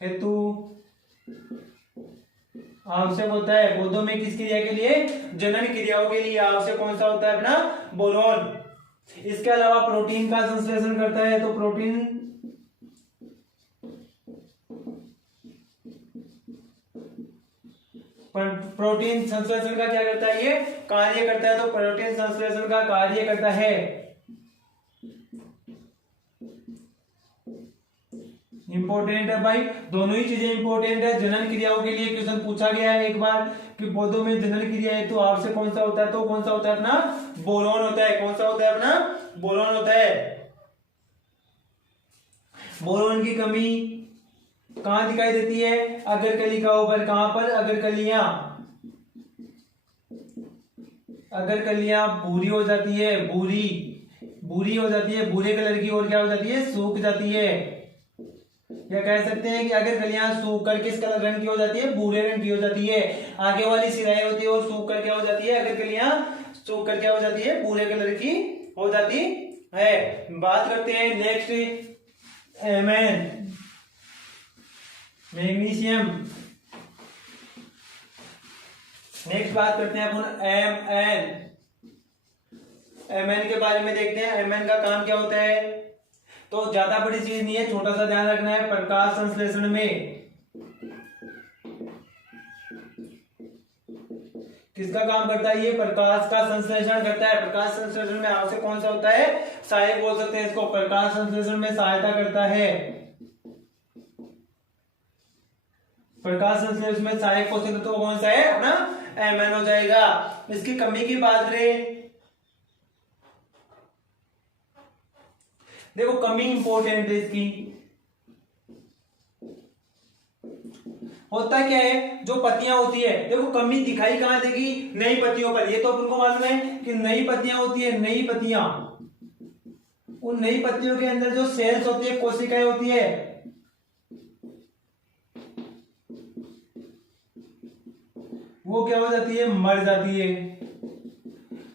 हेतु आवश्यक होता है। पौधों में किस क्रिया के लिए? जनन क्रियाओं के लिए आवश्यक कौन सा होता है? अपना बोरोन। इसके अलावा प्रोटीन का संश्लेषण करता है। तो प्रोटीन संश्लेषण का क्या करता है? ये कार्य करता है। तो प्रोटीन संश्लेषण का कार्य करता है। इंपॉर्टेंट है भाई, दोनों ही चीजें इंपॉर्टेंट है। जनन क्रियाओं के लिए क्वेश्चन पूछा गया है एक बार कि पौधों में जनन क्रिया है तो आवश्यक कौन सा होता है? तो कौन सा होता है? अपना बोरोन होता है। कौन सा होता है? अपना बोरोन होता है। बोरोन की कमी कहां दिखाई देती है? अग्रकलिकाओं पर। कहां पर? अग्रकलियां। अग्रकलियां भूरी हो जाती है, भूरी हो जाती है, भूरे कलर की, और क्या हो जाती है? सूख जाती है। या कह सकते हैं कि अगर कलियां सूख कर किस कलर रंग की हो जाती है? भूरे रंग की हो जाती है। आगे वाली सिराएं होती है और सूख कर क्या हो जाती है? अगर कलियां सूख कर क्या हो जाती है? भूरे कलर की हो जाती है। बात करते हैं नेक्स्ट मैग्नीशियम। नेक्स्ट बात करते हैं अपन एमएन के बारे में देखते हैं। एमएन का काम क्या होता है? तो ज्यादा बड़ी चीज नहीं है, छोटा सा ध्यान रखना है। प्रकाश संश्लेषण में किसका काम करता है? ये प्रकाश का संश्लेषण करता है। प्रकाश संश्लेषण में आवश्यक कौन सा होता है? सहायक बोल सकते हैं इसको। प्रकाश संश्लेषण में सहायता करता है। प्रकाश संश्लेषण में सहायक पोषक तत्व कौन सा है? अपना एमएन हो जाएगा। इसकी कमी की बात करें, देखो कमी इंपॉर्टेंट है इसकी। होता क्या है? जो पत्तियां होती है, देखो कमी दिखाई कहां देगी? नई पत्तियों पर। ये तो अपन को मालूम है कि नई पत्तियां होती है, नई पत्तियां, उन नई पत्तियों के अंदर जो सेल्स होती है, कोशिकाएं होती है, वो क्या हो जाती है? मर जाती है।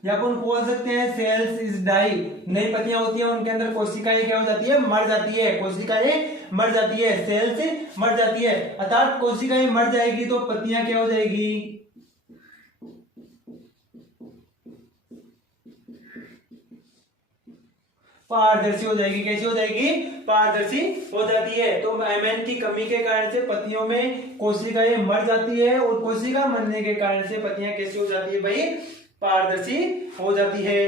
या अपन बोल सकते हैं सेल्स इज डाई। नई पत्तियां होती है, उनके अंदर कोशिकाएं क्या हो जाती है? मर जाती है। कोशिकाएं मर जाती है, सेल्स मर जाती है। अर्थात कोशिकाएं मर जाएगी तो पत्तियां क्या हो जाएगी? पारदर्शी हो जाएगी। कैसी हो जाएगी? पारदर्शी हो जाती है। तो एमएन की कमी के कारण से पत्तियों में कोशिकाएं मर जाती है, और कोशिका मरने के कारण से पत्तियां कैसी हो जाती है भाई? पारदर्शी हो जाती है।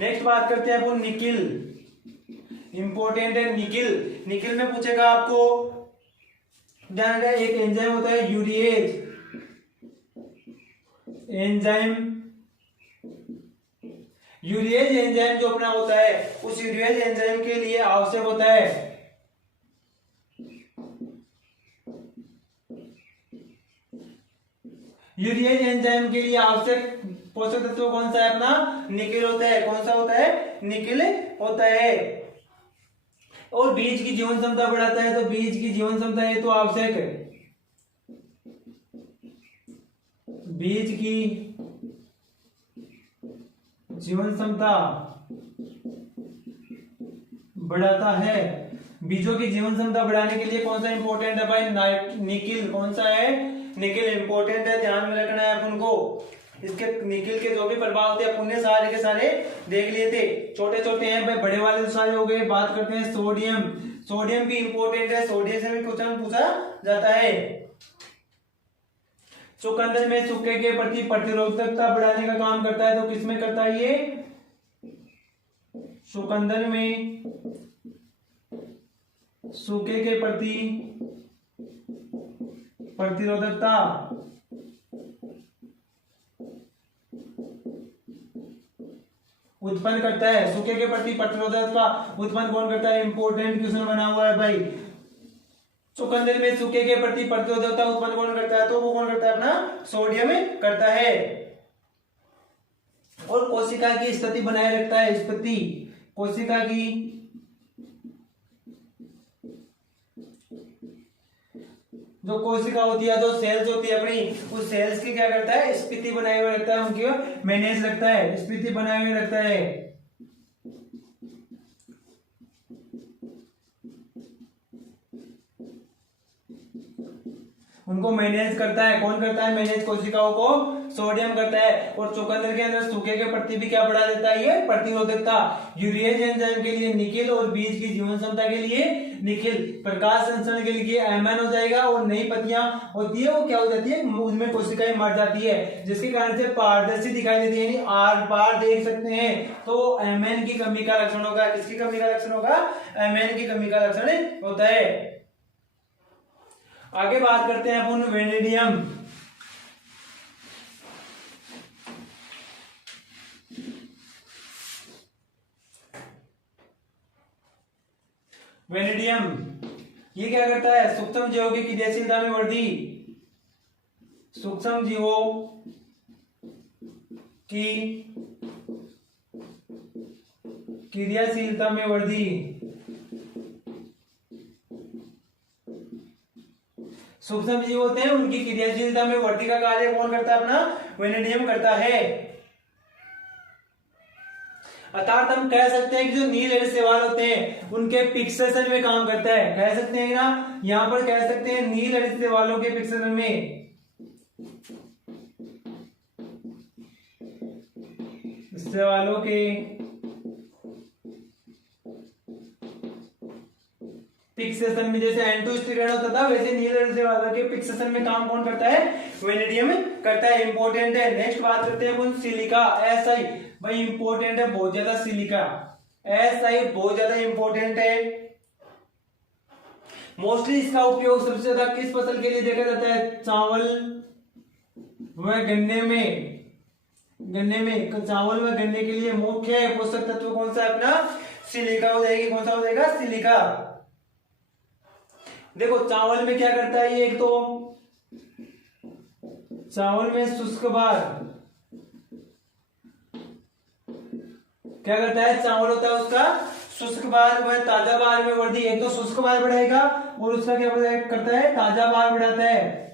नेक्स्ट बात करते हैं अपन निकिल। इंपॉर्टेंट है निकिल। निकिल में पूछेगा आपको, ध्यान रखना, एक एंजाइम होता है यूरिएज एंजाइम। यूरिएज एंजाइम जो अपना होता है, उस यूरिएज एंजाइम के लिए आवश्यक होता है यूरिएज एंजाइम के लिए आवश्यक पोषक तत्व कौन सा है अपना? निकिल होता है। कौन सा होता है? निकिल होता है। और बीज की जीवन क्षमता बढ़ाता है, तो बीज की जीवन क्षमता है तो आवश्यक है, बीज की जीवन क्षमता बढ़ाता है। बीजों की जीवन क्षमता बढ़ाने के लिए कौन सा इंपॉर्टेंट है भाई? निकिल। कौन सा है? निकिल इंपॉर्टेंट है, ध्यान में रखना है अपन को। इसके निकिल के जो भी प्रभाव थे अपन ने सारे के सारे देख लिए थे। छोटे छोटे हैं भाई, बड़े वाले तो सारे हो गए। बात करते हैं सोडियम। सोडियम भी इंपॉर्टेंट है, सोडियम से भी क्वेश्चन पूछा जाता है। चुकंदर में सूखे के प्रति प्रतिरोधकता बढ़ाने का काम करता है, तो किसमें करता है ये? चुकंदर में सूखे के प्रति प्रतिरोधकता उत्पन्न करता है। सूखे के प्रति प्रतिरोधकता उत्पन्न कौन करता है? इंपॉर्टेंट क्वेश्चन बना हुआ है भाई। चुकंदर में सूखे के प्रति प्रतिरोधकता उत्पन्न कौन करता है? तो वो कौन करता है? अपना सोडियम करता है। और कोशिका की स्थिति बनाए रखता है। स्थिति, कोशिका की जो कोशिका होती है, जो सेल्स होती है अपनी, उस सेल्स की क्या करता है? स्थिति बनाए हुए रखता है, उनकी मैनेज रखता है, स्थिति बनाए हुए रखता है। उनको मैनेज करता है। कौन करता है मैनेज? कोशिकाओं को सोडियम करता है। और चुकंदर के अंदर सूखे के प्रति भी क्या बढ़ा देता है? ये प्रतिरोधकता। यूरिएज एंजाइम के लिए निकिल और बीज की जीवन क्षमता के लिए निकिल। प्रकाश संश्लेषण के लिए एमएन हो जाएगा। और नई पत्तियां होती है वो क्या हो जाती है? उनमें कोशिकाएं मर जाती है, जिसके कारण से पारदर्शी दिखाई देती है, यानी आर पार देख सकते हैं। तो एमएन की कमी का लक्षण होगा। किसकी कमी का लक्षण होगा? एमएन की कमी का लक्षण होता है। आगे बात करते हैं अपन वेनेडियम। वेनेडियम ये क्या करता है? सूक्ष्म जीवों की क्रियाशीलता में वृद्धि। सूक्ष्म जीवों की क्रियाशीलता में वृद्धि। सूक्ष्म जीव होते हैं, उनकी क्रियाशीलता में वृद्धि का कार्य कौन करता है? अपना वेनेडियम करता है। अर्थात हम कह सकते हैं कि जो नील एयर शैवाल होते हैं, उनके फिक्सेशन में काम करता है। कह सकते हैं ना, यहां पर कह सकते हैं नील एयर शैवालों के फिक्सेशन में, शैवालों के फिक्सेशन में, जैसे एंटोस्टेरॉन होता था, वैसे नील एयर शैवालों के फिक्सेशन में काम कौन करता है? वेनेडियम करता है। इंपॉर्टेंट है। नेक्स्ट बात करते हैं अपन सिलिका। एसआई भाई इंपॉर्टेंट है बहुत ज्यादा। सिलिका एसआई बहुत ज्यादा इंपॉर्टेंट है। मोस्टली इसका उपयोग सबसे ज्यादा किस फसल के लिए देखा जाता है? चावल व गन्ने में। गन्ने में, चावल व गन्ने के लिए मुख्य पोषक तत्व कौन सा है? अपना सिलिका हो जाएगी। कौन सा हो जाएगा? सिलिका। देखो चावल में क्या करता है ये? एक तो चावल में शुष्क भार क्या करता है? चावल होता है उसका शुष्क भार व ताजा भार में वृद्धि। एक तो शुष्क भार बढ़ाएगा और उसका क्या करता है? ताजा भार बढ़ाता है।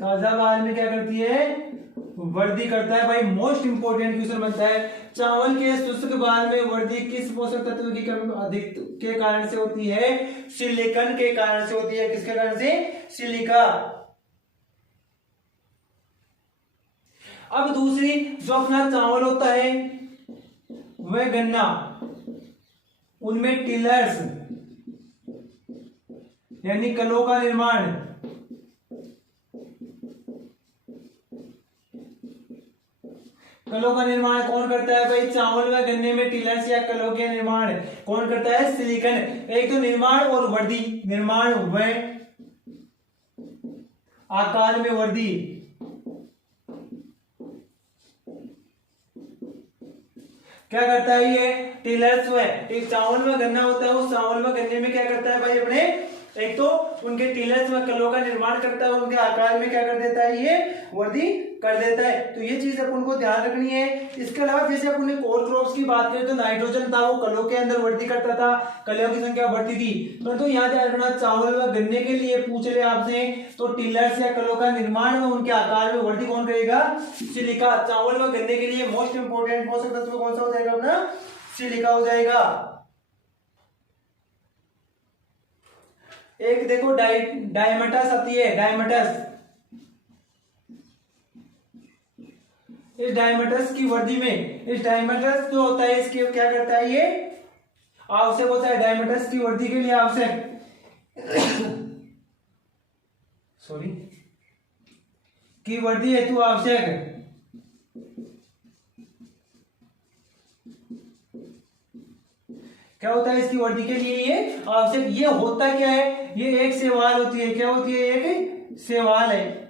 ताजा भार में क्या करती है? वृद्धि करता है। भाई मोस्ट इंपोर्टेंट क्वेश्चन बनता है, चावल के शुष्क भार में वृद्धि किस पोषक तत्व की कमी अधिक के कारण से होती है? सिलिकन के कारण से होती है। किसके कारण से? सिलिका। अब दूसरी जो अपना चावल होता है वह गन्ना, उनमें टिलर्स यानी कलों का निर्माण कलों का निर्माण कौन करता है भाई? चावल व गन्ने में टिलर्स या कलों के निर्माण कौन करता है? सिलिकन। एक तो निर्माण और वृद्धि, निर्माण व आकार में वृद्धि, क्या करता है ये? टिलर्स व, एक चावल में गन्ना होता है, उस चावल में गन्ने में क्या करता है भाई? अपने एक तो उनके टिलर्स व कलों का निर्माण करता है, उनके आकार में क्या कर देता है? ये वृद्धि कर देता है। तो ये चीज अपन को ध्यान रखनी है। इसके अलावा जैसे अपन ने कोर क्रॉप्स की बात करें तो नाइट्रोजन था, वो कलों के अंदर वृद्धि करता था, कलियों की संख्या बढ़ती थी। परंतु यहाँ ध्यान रखना, चावल व गन्ने के लिए पूछ ले आपसे तो टिलर्स या कलों का निर्माण में उनके आकार में वृद्धि कौन करेगा? सिलिका। चावल व गन्ने के लिए मोस्ट इंपोर्टेंट पोषक तत्व कौन सा हो जाएगा अपना? सिलिका हो जाएगा। एक देखो डायमेटस आती है, डायमेटस। इस डायमेटस की वृद्धि में, इस डायमेटस जो होता है इसके क्या करता है? ये आवश्यक होता है, डायमेटस की वृद्धि के लिए आवश्यक सॉरी की वृद्धि हेतु आवश्यक क्या होता है? इसकी वृद्धि के लिए ये आवश्यक। ये होता क्या है? ये एक सेवाल होती है। क्या होती है? एक सेवाल है।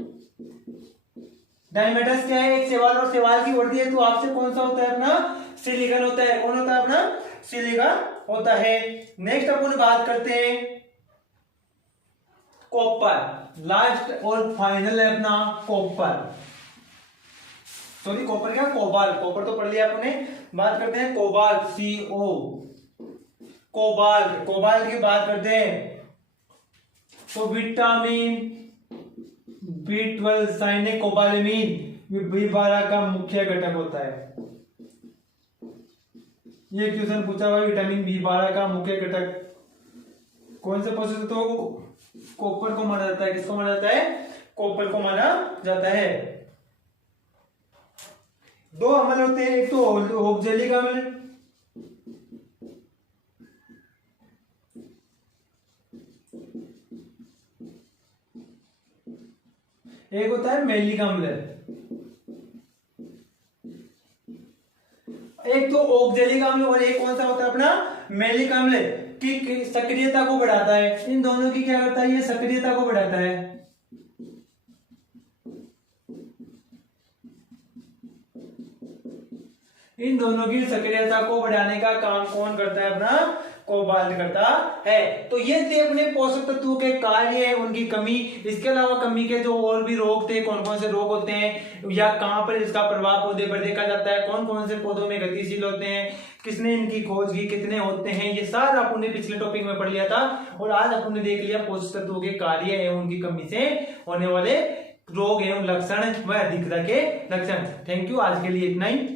डायमेटस क्या है? एक सेवाल, और सेवाल की वृद्धि है तो आवश्यक कौन सा होता है अपना? सिलिकॉन होता है। कौन होता है अपना? सिलिकॉन होता है। नेक्स्ट अपन बात करते हैं कॉपर। लास्ट और फाइनल है अपना कॉपर, सॉरी कॉपर क्या, कोबाल्ट। कॉपर तो पढ़ लिया आपने। बात करते हैं कोबाल्ट, CO, कोबाल्ट। कोबाल्ट की बात करते हैं तो विटामिन B12 साइनिक कोबालेमिन B12 का मुख्य घटक होता है। ये क्वेश्चन पूछा हुआ, विटामिन B12 का मुख्य घटक कौन से पोषक तत्व को? कॉपर को माना जाता है। किसको माना जाता है? कॉपर को माना जाता है। दो अम्ल होते हैं, एक तो ऑक्जेलिक अम्ल, एक होता है मैलिक अम्ल। एक तो ऑक्जेलिक अम्ल और एक कौन सा होता है अपना? मैलिक अम्ल की सक्रियता को बढ़ाता है। इन दोनों की क्या करता है? ये सक्रियता को बढ़ाता है। इन दोनों की सक्रियता को बढ़ाने का काम कौन करता है? अपना कोबाल्ट करता है। तो ये थे अपने पोषक तत्वों के कार्य, उनकी कमी। इसके अलावा कमी के जो और भी रोग थे, कौन कौन से रोग होते हैं या कहां पर इसका प्रभाव पौधे पर देखा जाता है, कौन कौन से पौधों में गतिशील होते हैं, किसने इनकी खोज की, कितने होते हैं, ये सारा अपन ने पिछले टॉपिक में पढ़ लिया था। और आज अपन ने देख लिया पोषक तत्वों के कार्य एवं उनकी कमी से होने वाले रोग एवं लक्षण व अधिकता के लक्षण। थैंक यू, आज के लिए इतना ही।